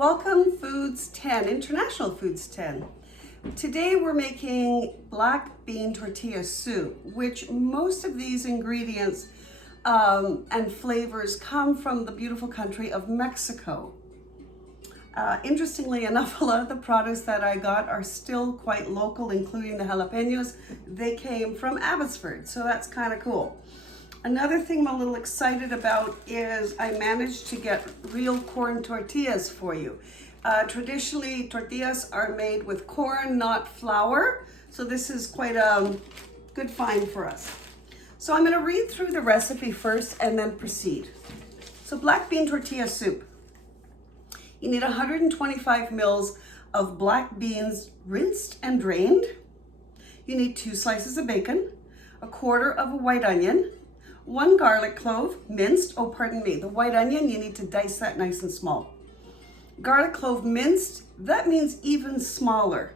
Welcome Foods 10, International Foods 10. Today we're making black bean tortilla soup, which most of these ingredients and flavors come from the beautiful country of Mexico. Interestingly enough, a lot of the products that I got are still quite local, including the jalapenos. They came from Abbotsford, so that's kind of cool. Another thing I'm a little excited about is I managed to get real corn tortillas for you. Traditionally, tortillas are made with corn, not flour. So this is quite a good find for us. So I'm gonna read through the recipe first and then proceed. So black bean tortilla soup. You need 125 mils of black beans rinsed and drained. You need 2 slices of bacon, 1/4 of a white onion, 1 garlic clove, minced, the white onion, you need to dice that nice and small. Garlic clove minced, that means even smaller.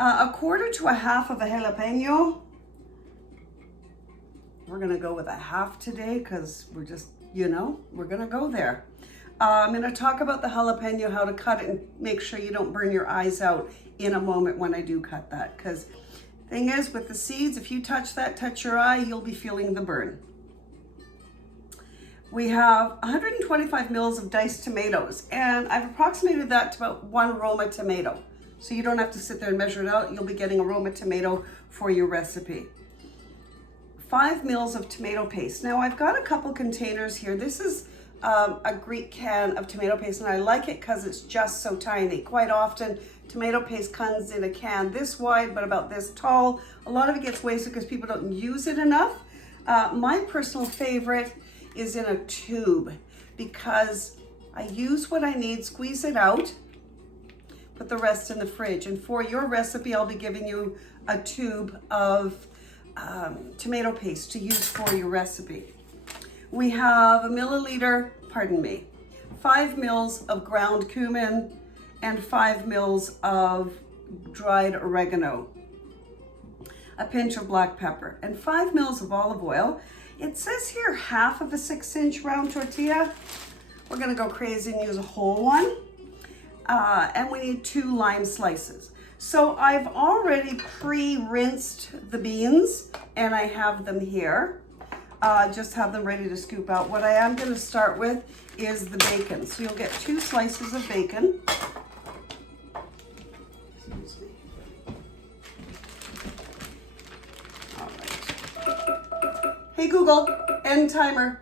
1/4 to 1/2 of a jalapeno. We're gonna go with 1/2 today because we're just, we're gonna go there. I'm gonna talk about the jalapeno, how to cut it and make sure you don't burn your eyes out in a moment when I do cut that. Because thing is, with the seeds, if you touch your eye, you'll be feeling the burn. We have 125 mils of diced tomatoes, and I've approximated that to about 1 Roma tomato. So you don't have to sit there and measure it out. You'll be getting a Roma tomato for your recipe. 5 mils of tomato paste. Now I've got a couple containers here. This is a Greek can of tomato paste, and I like it because it's just so tiny. Quite often, tomato paste comes in a can this wide, but about this tall. A lot of it gets wasted because people don't use it enough. My personal favorite is in a tube because I use what I need, squeeze it out, put the rest in the fridge. And for your recipe, I'll be giving you a tube of tomato paste to use for your recipe. We have 5 mils of ground cumin and 5 mils of dried oregano, a pinch of black pepper, and 5 mils of olive oil. It says here 1/2 of a 6-inch round tortilla. We're gonna go crazy and use a whole one. And we need 2 lime slices. So I've already pre-rinsed the beans and I have them here. Just have them ready to scoop out. What I am gonna start with is the bacon. So you'll get 2 slices of bacon. Excuse me. All right. Hey Google, end timer.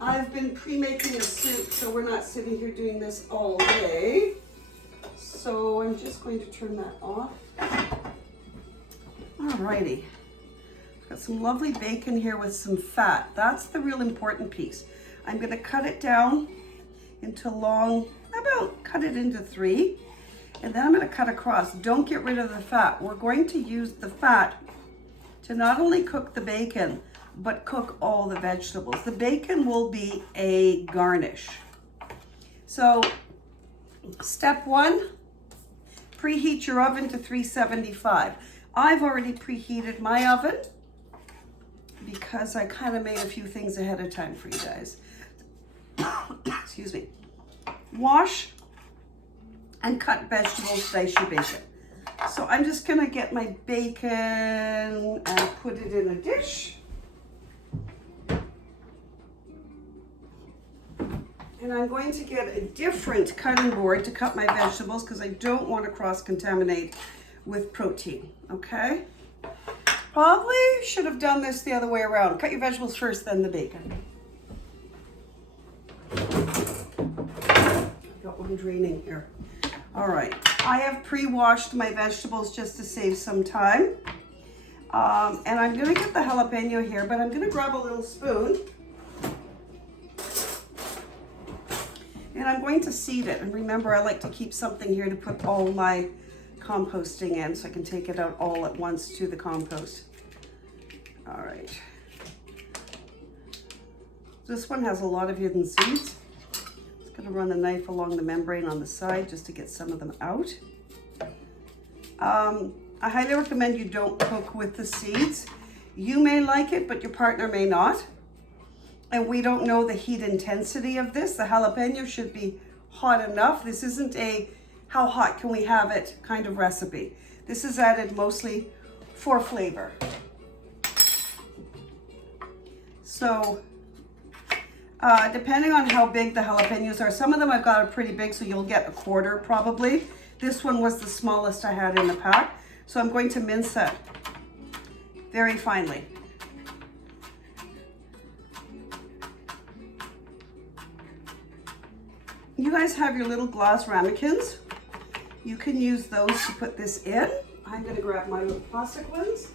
I've been pre-making a soup, so we're not sitting here doing this all day. So I'm just going to turn that off. All righty. Got some lovely bacon here with some fat. That's the real important piece. I'm gonna cut it down into cut it into 3. And then I'm gonna cut across. Don't get rid of the fat. We're going to use the fat to not only cook the bacon, but cook all the vegetables. The bacon will be a garnish. So step 1, preheat your oven to 375. I've already preheated my oven because I kind of made a few things ahead of time for you guys. Excuse me. Wash and cut vegetables, dice your bacon. So I'm just gonna get my bacon and put it in a dish. And I'm going to get a different cutting board to cut my vegetables because I don't want to cross-contaminate with protein, okay? Probably should have done this the other way around. Cut your vegetables first, then the bacon. I've got one draining here. All right, I have pre-washed my vegetables just to save some time. And I'm gonna get the jalapeno here, but I'm gonna grab a little spoon. And I'm going to seed it. And remember, I like to keep something here to put all my composting in so I can take it out all at once to the compost. All right. This one has a lot of hidden seeds. Just gonna run the knife along the membrane on the side just to get some of them out. I highly recommend you don't cook with the seeds. You may like it, but your partner may not. And we don't know the heat intensity of this. The jalapeno should be hot enough. This isn't a how hot can we have it kind of recipe. This is added mostly for flavor. So depending on how big the jalapenos are, some of them I've got are pretty big, so you'll get a quarter probably. This one was the smallest I had in the pack. So I'm going to mince that very finely. You guys have your little glass ramekins. You can use those to put this in. I'm gonna grab my little plastic ones.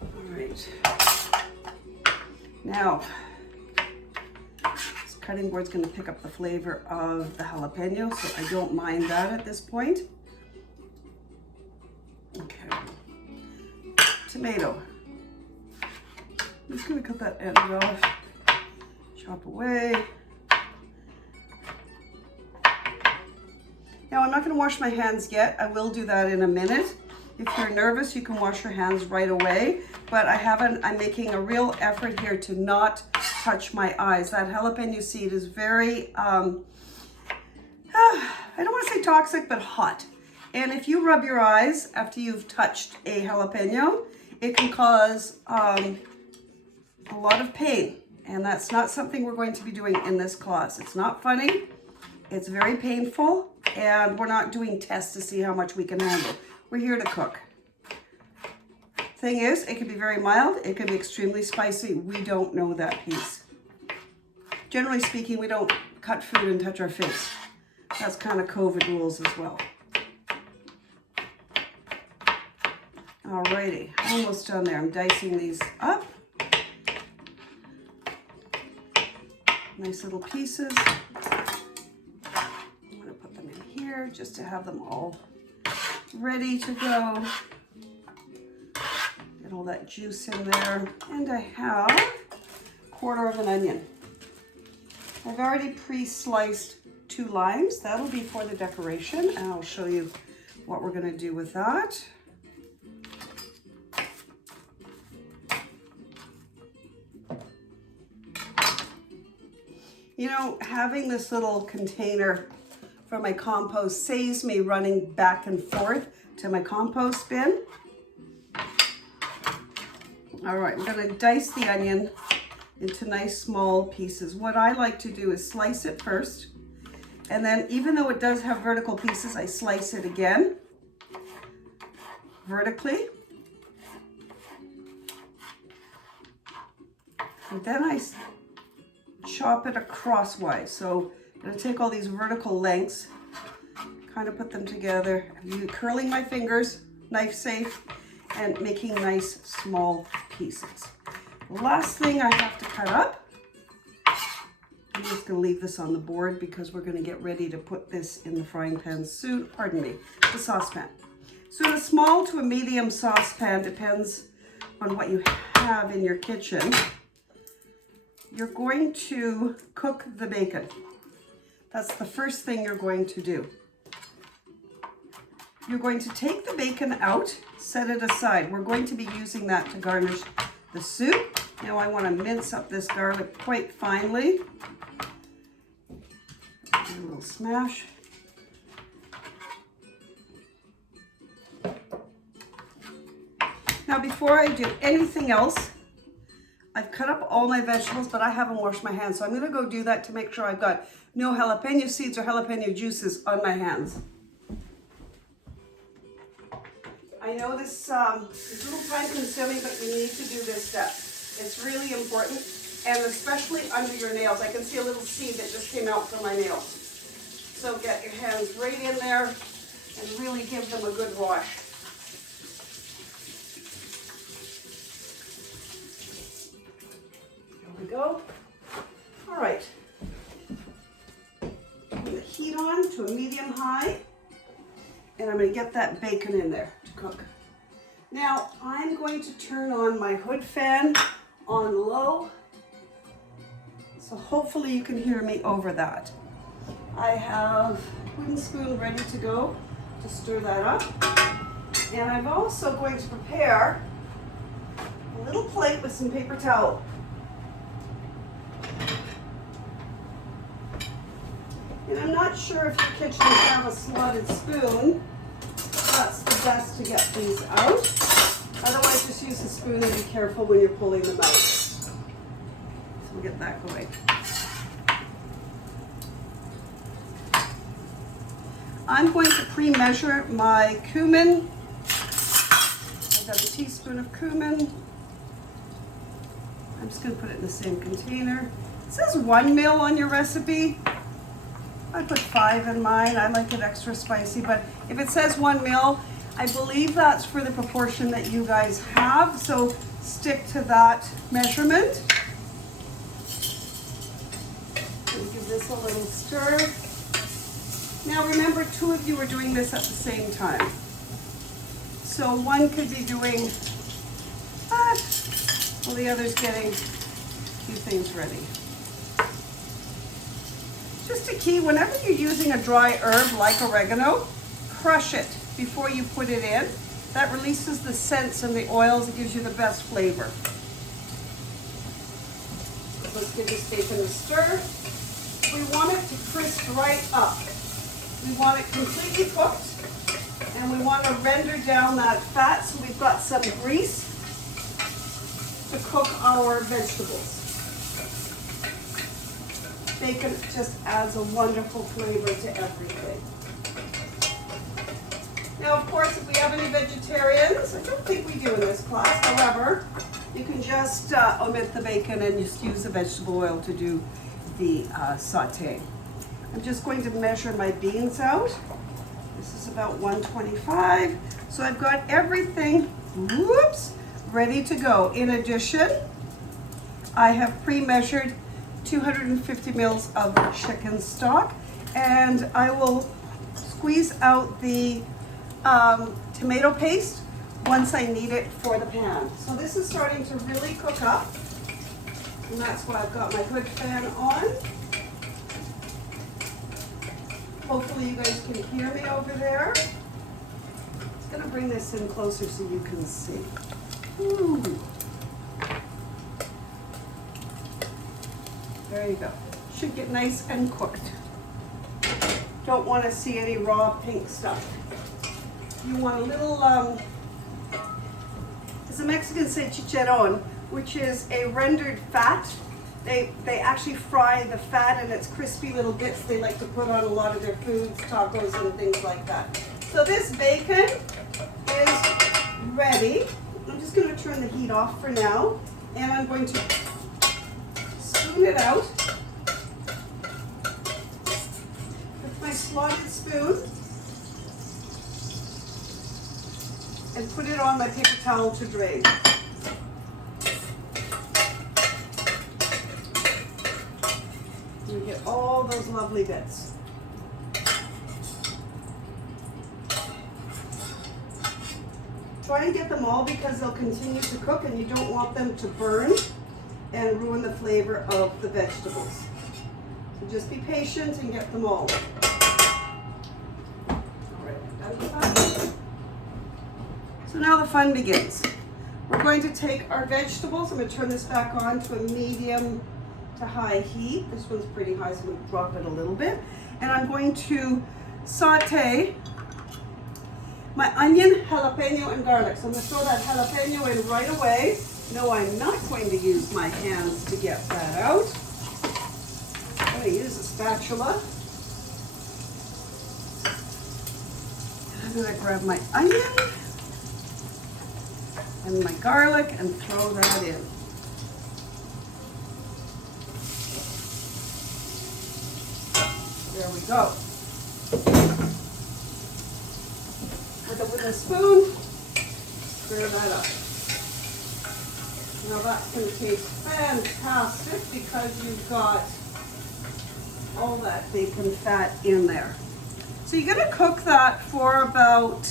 All right. Now, this cutting board's gonna pick up the flavor of the jalapeno, so I don't mind that at this point. Okay. Tomato. I'm just gonna cut that end off. Chop away. Now I'm not going to wash my hands yet. I will do that in a minute. If you're nervous, you can wash your hands right away, but I'm making a real effort here to not touch my eyes. That jalapeno seed is very, I don't want to say toxic, but hot. And if you rub your eyes after you've touched a jalapeno, it can cause a lot of pain. And that's not something we're going to be doing in this class. It's not funny. It's very painful, and we're not doing tests to see how much we can handle. We're here to cook. Thing is, it can be very mild. It can be extremely spicy. We don't know that piece. Generally speaking, we don't cut food and touch our face. That's kind of COVID rules as well. Alrighty, almost done there. I'm dicing these up. Nice little pieces. I'm going to put them in here just to have them all ready to go. Get all that juice in there. And I have a quarter of an onion. I've already pre-sliced 2 limes. That'll be for the decoration, and I'll show you what we're going to do with that. You know, having this little container for my compost saves me running back and forth to my compost bin. All right, we're gonna dice the onion into nice small pieces. What I like to do is slice it first, and then even though it does have vertical pieces, I slice it again vertically. And then I chop it crosswise. So I'm going to take all these vertical lengths, kind of put them together, curling my fingers, knife safe, and making nice small pieces. The last thing I have to cut up, I'm just going to leave this on the board because we're going to get ready to put this in the frying pan soon, pardon me, the saucepan. So a small to a medium saucepan, depends on what you have in your kitchen. You're going to cook the bacon. That's the first thing you're going to do. You're going to take the bacon out, set it aside. We're going to be using that to garnish the soup. Now I want to mince up this garlic quite finely. A little smash. Now before I do anything else, I've cut up all my vegetables, but I haven't washed my hands. So I'm gonna go do that to make sure I've got no jalapeno seeds or jalapeno juices on my hands. I know this is a little time consuming, but you need to do this step. It's really important, and especially under your nails. I can see a little seed that just came out from my nails. So get your hands right in there and really give them a good wash. We go. All right. Put the heat on to a medium high, and I'm going to get that bacon in there to cook. Now I'm going to turn on my hood fan on low, so hopefully you can hear me over that. I have a wooden spoon ready to go to stir that up, and I'm also going to prepare a little plate with some paper towel. And I'm not sure if your kitchens have a slotted spoon. That's the best to get these out. Otherwise, just use a spoon and be careful when you're pulling them out. So we'll get that going. I'm going to pre-measure my cumin. I've got a teaspoon of cumin. I'm just going to put it in the same container. It says 1 ml on your recipe. I put 5 in mine. I like it extra spicy, but if it says 1 ml, I believe that's for the proportion that you guys have, so stick to that measurement. And give this a little stir. Now remember, 2 of you are doing this at the same time. So one could be doing that, while the other's getting a few things ready. Just a key, whenever you're using a dry herb like oregano, crush it before you put it in. That releases the scents and the oils. It gives you the best flavor. Let's give this bacon a stir. We want it to crisp right up. We want it completely cooked, and we want to render down that fat so we've got some grease to cook our vegetables. Bacon just adds a wonderful flavor to everything. Now, of course, if we have any vegetarians, I don't think we do in this class, however, you can just omit the bacon and just use the vegetable oil to do the saute. I'm just going to measure my beans out. This is about 125. So I've got everything, whoops, ready to go. In addition, I have pre-measured 250 mils of chicken stock, and I will squeeze out the tomato paste once I need it for the pan. So this is starting to really cook up, and that's why I've got my hood fan on. Hopefully you guys can hear me over there. It's gonna bring this in closer so you can see. Ooh. There you go. Should get nice and cooked. Don't want to see any raw pink stuff. You want a little, as the Mexicans say, chicharron, which is a rendered fat. They actually fry the fat and it's crispy little bits they like to put on a lot of their foods, tacos and things like that. So this bacon is ready. I'm just going to turn the heat off for now, and I'm going to spoon it out with my slotted spoon and put it on my paper towel to drain. You get all those lovely bits. Try and get them all because they'll continue to cook and you don't want them to burn and ruin the flavor of the vegetables. So just be patient and get them all. All right, done with that. So now the fun begins. We're going to take our vegetables. I'm going to turn this back on to a medium to high heat. This one's pretty high, so I'm going to drop it a little bit. And I'm going to saute my onion, jalapeno, and garlic. So I'm going to throw that jalapeno in right away. No, I'm not going to use my hands to get that out. I'm going to use a spatula. And I'm going to grab my onion and my garlic and throw that in. There we go. With a wooden spoon, stir that up. Now that's going to taste fantastic because you've got all that bacon fat in there. So you're going to cook that for about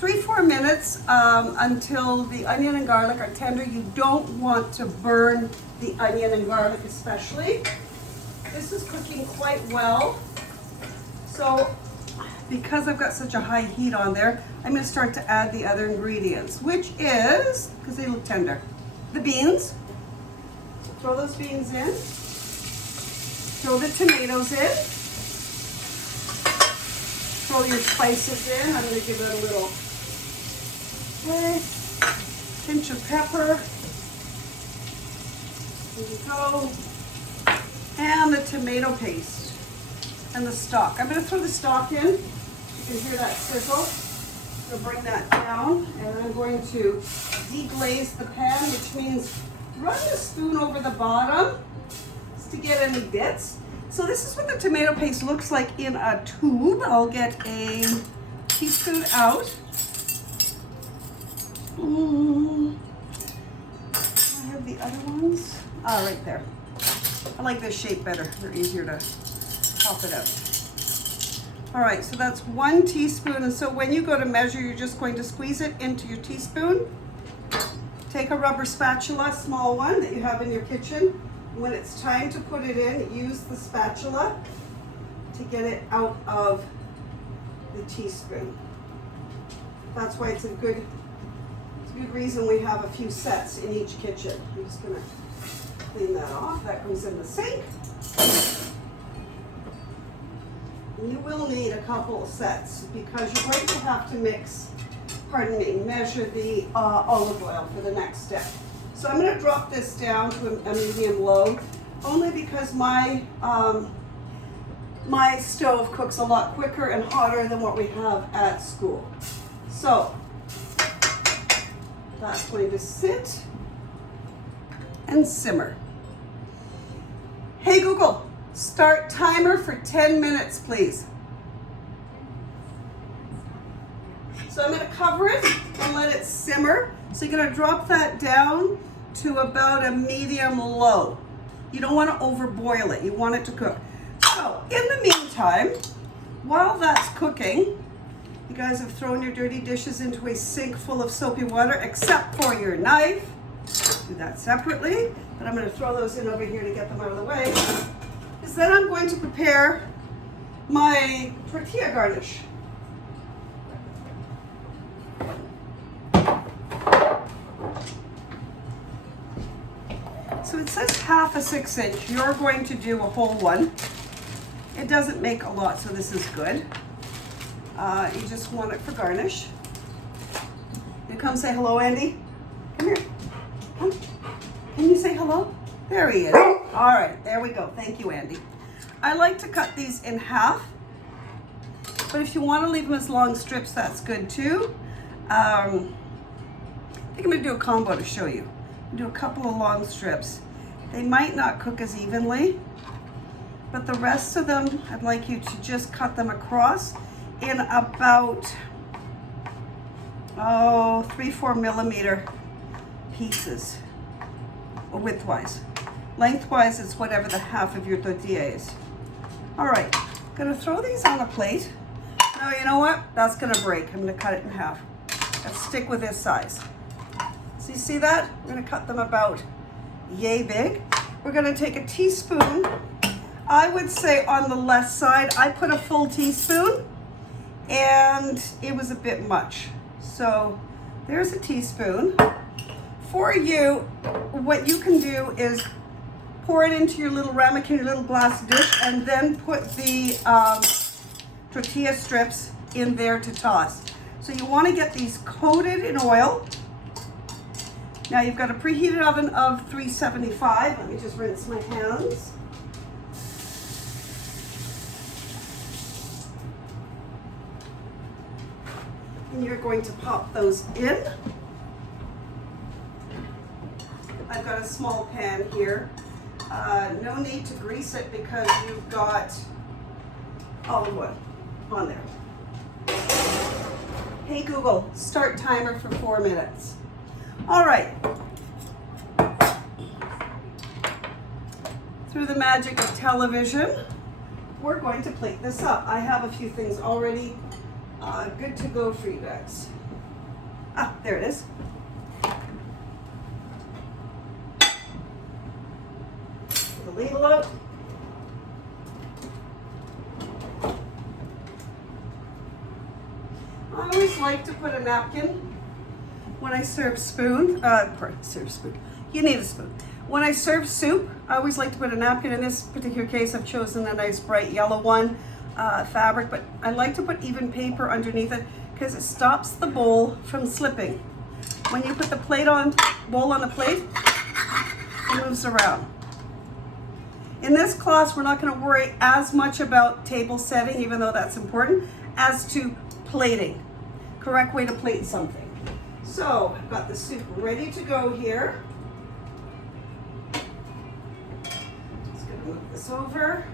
3-4 minutes until the onion and garlic are tender. You don't want to burn the onion and garlic especially. This is cooking quite well. So because I've got such a high heat on there, I'm going to start to add the other ingredients, which is, because they look tender, the beans. So throw those beans in. Throw the tomatoes in. throw your spices in. I'm going to give it a little pinch of pepper. There we go. And the tomato paste and the stock. I'm going to throw the stock in. You can hear that sizzle. I'm going to bring that down, and I'm going to deglaze the pan, which means run the spoon over the bottom to get any bits. So this is what the tomato paste looks like in a tube. I'll get a teaspoon out. I have the other ones. Ah, right there. I like this shape better. They're easier to pop it out. All right, so that's 1 teaspoon. And so when you go to measure, you're just going to squeeze it into your teaspoon. Take a rubber spatula, small one that you have in your kitchen. When it's time to put it in, use the spatula to get it out of the teaspoon. That's why it's a good reason we have a few sets in each kitchen. I'm just gonna clean that off. That goes in the sink. You will need a couple of sets because you're going to have to measure the olive oil for the next step. So I'm going to drop this down to a medium low, only because my my stove cooks a lot quicker and hotter than what we have at school. So that's going to sit and simmer. Hey Google, start timer for 10 minutes, please. So I'm going to cover it and let it simmer. So you're going to drop that down to about a medium low. You don't want to overboil it. You want it to cook. So in the meantime, while that's cooking, you guys have thrown your dirty dishes into a sink full of soapy water, except for your knife. Do that separately, but I'm going to throw those in over here to get them out of the way. Because then I'm going to prepare my tortilla garnish. So it says half a 6-inch. You're going to do a whole one. It doesn't make a lot, so this is good. You just want it for garnish. You come say hello, Andy. Come here. Come. Can you say hello? There he is. All right, there we go. Thank you, Andy. I like to cut these in half, but if you want to leave them as long strips, that's good too. I think I'm going to do a combo to show you. Do a couple of long strips. They might not cook as evenly, but the rest of them, I'd like you to just cut them across in about, 3-4 millimeter pieces, widthwise. Lengthwise, it's whatever the half of your tortilla is. All right, gonna throw these on a plate. Now, you know what? That's gonna break. I'm gonna cut it in half. Let's stick with this size. So you see that? We're gonna cut them about yay big. We're gonna take a teaspoon. I would say on the left side, I put a full teaspoon and it was a bit much. So there's a teaspoon. For you, what you can do is pour it into your little ramekin, your little glass dish, and then put the tortilla strips in there to toss. So you wanna get these coated in oil. Now you've got a preheated oven of 375. Let me just rinse my hands. And you're going to pop those in. I've got a small pan here. No need to grease it because you've got olive oil on there. Hey Google, start timer for 4 minutes. All right. Through the magic of television, we're going to plate this up. I have a few things already good to go for you guys. Ah, there it is. Put the ladle out. I always like to put a napkin when I serve spoon. Serve spoon. You need a spoon. When I serve soup, I always like to put a napkin. In this particular case, I've chosen a nice bright yellow one. fabric, but I like to put even paper underneath it because it stops the bowl from slipping. When you put the bowl on the plate, it moves around. In this class, we're not going to worry as much about table setting, even though that's important, as to plating. Correct way to plate something. So I've got the soup ready to go here. Just going to move this over.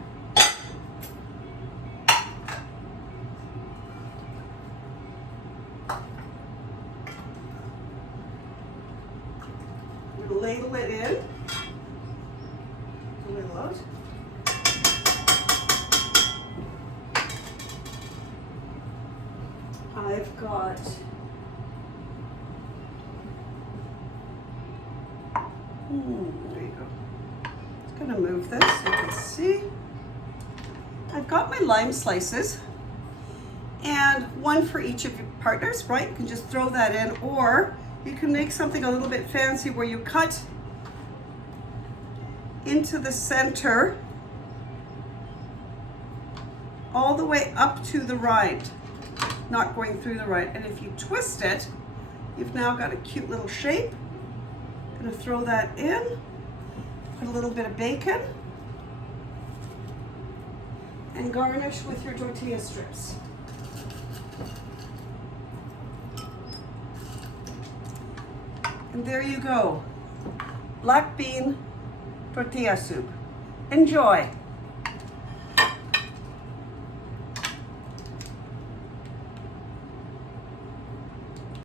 I'm going to ladle it in. A little out. I've got there you go. Just gonna move this so you can see. I've got my lime slices, and one for each of your partners, right? You can just throw that in, or you can make something a little bit fancy where you cut into the center all the way up to the rind, not going through the rind. And if you twist it, you've now got a cute little shape. I'm gonna throw that in, put a little bit of bacon, and garnish with your tortilla strips. And there you go, black bean tortilla soup. Enjoy.